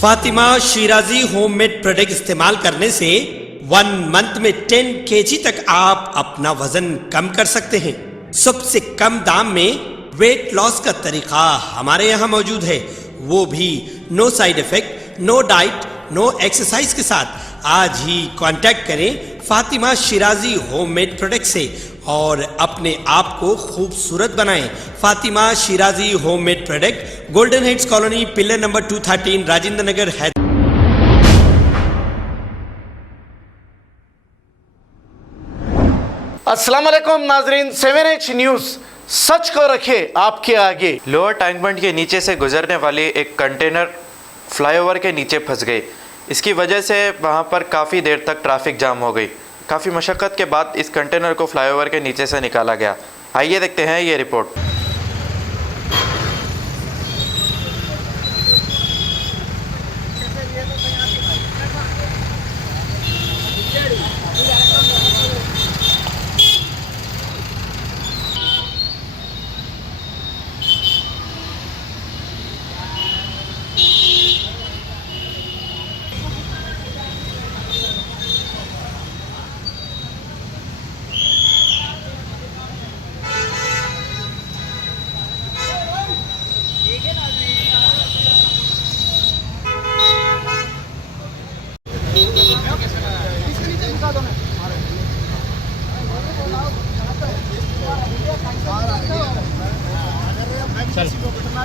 Fatima Shirazi homemade product इस्तेमाल करने से 1 मंथ में 10 kg तक आप अपना वजन कम कर सकते हैं। सबसे कम दाम में वेट लॉस का तरीका हमारे यहाँ मौजूद है, वो भी no side effect, no diet, no exercise के साथ। आज ही कांटेक्ट करें फातिमा शिराजी होममेड प्रोडक्ट से और अपने आप को खूबसूरत बनाएं। Fatima Shirazi homemade product, golden heads colony, pillar number 213, Rajendra Nagar, Hyderabad. अस्सलाम वालेकुम नाजरीन, 7H न्यूज़ सच को रखे आपके आगे। लोअर टैंक बंड के नीचे से गुजरने वाली एक कंटेनर फ्लाईओवर के नीचे फंस गई। इसकी वजह से वहां पर काफ़ी देर तक ट्रैफिक जाम हो गई। काफ़ी मशक्क़त के बाद इस कंटेनर को फ्लाईओवर के नीचे से निकाला गया। आइए देखते हैं ये रिपोर्ट।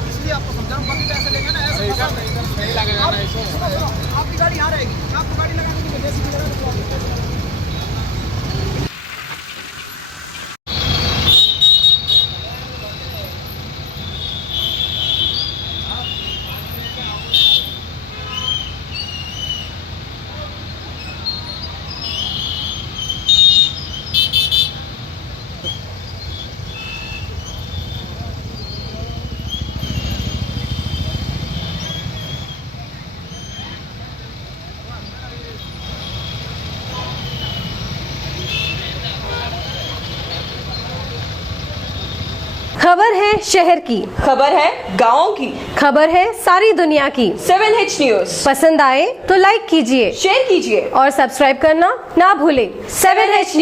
इसलिए आपको समझा रहा हूँ, बाकी पैसे लेंगे ना, ऐसे नहीं लगेगा ना। आपकी गाड़ी यहाँ रहेगी, आपको गाड़ी लगाने के लिए बेसिक जगह। खबर है शहर की, खबर है गाँव की, खबर है सारी दुनिया की। 7H न्यूज़ पसंद आए तो लाइक कीजिए, शेयर कीजिए और सब्सक्राइब करना ना भूलें। 7H news.